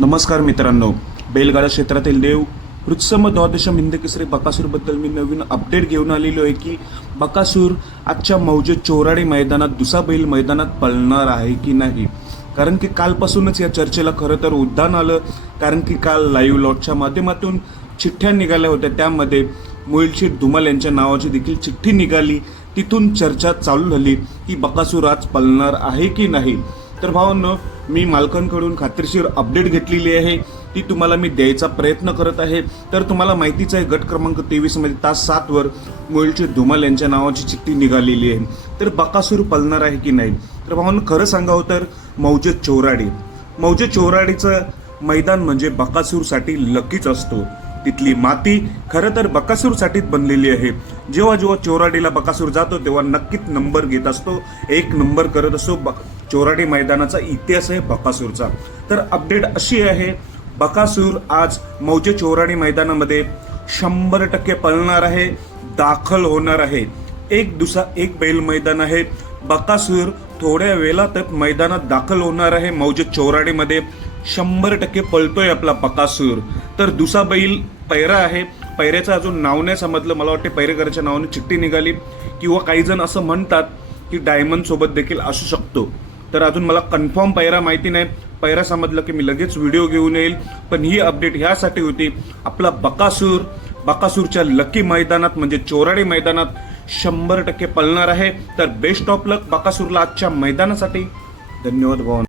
नमस्कार मित्रांनो. बैलगाडा क्षेत्रातील देव वृत्सम द्वादशम हिंद केसरी बकासूरबद्दल मी नवीन अपडेट घेऊन आलेलो आहे की बकासूर आजच्या मौजे चोराडी मैदानात दुसरा बैल मैदानात पळणार आहे की नाही? कारण की कालपासूनच या चर्चेला खरं तर उद्यान आलं. कारण की काल लाईव्ह लॉटच्या माध्यमातून चिठ्ठ्या निघाल्या होत्या. त्यामध्ये मुळशीर धुमाल यांच्या नावाची देखील चिठ्ठी निघाली. तिथून चर्चा चालू झाली की बकासूर आज पळणार आहे की नाही? तर भावांनो मी मालकांकडून खात्रीशीर अपडेट घेतलेली आहे. ती तुम्हाला मी द्यायचा प्रयत्न करत आहे. तर तुम्हाला माहितीच आहे गट क्रमांक तेवीसमध्ये तास सातवर वर धुमाल यांच्या नावाची चिठ्ठी निघालेली आहे. तर बकासूर पलणार आहे की नाही? तर भावांनो खरं सांगावं तर मौजे चौराडी. मौजे चौराडीचं मैदान म्हणजे बकासूरसाठी लकीच असतो. तिथली माती खरं तर बकासूरसाठीच बनलेली आहे. जेव्हा जेव्हा चोराडीला बकासूर जातो तेव्हा नक्कीच नंबर घेत असतो. एक नंबर करत असतो बक चोराडी मैदानाचा इतिहास आहे बकासूरचा. तर अपडेट अशी आहे बकासूर आज मौजे चोराडी मैदानामध्ये शंभर टक्के पळणार आहे दाखल होणार आहे. एक दुसरा एक बैल मैदान आहे. बकासूर थोड्या वेळातच मैदानात दाखल होणार आहे मौजे चौराडीमध्ये. शंभर टक्के पळतोय आपला बकासूर तर दुसरा बैल पैरा आहे. पैऱ्याचं अजून नाव नाही समजलं. मला वाटते पैरेकराच्या नावाने चिठ्ठी निघाली. किंवा काही जण असं म्हणतात की डायमंड सोबत देखील असू शकतो. तर अजून मला कन्फर्म पैरा माहिती नाही. पैरा समजलं की मी लगेच व्हिडिओ घेऊन येईल. पण ही अपडेट ह्यासाठी होती. आपला बकासूर बकासूरच्या लकी मैदानात म्हणजे चोराडी मैदानात शंभर टक्के पळणार आहे. तर बेस्ट ऑफ लक बकासूरला आजच्या मैदानासाठी. धन्यवाद भवन.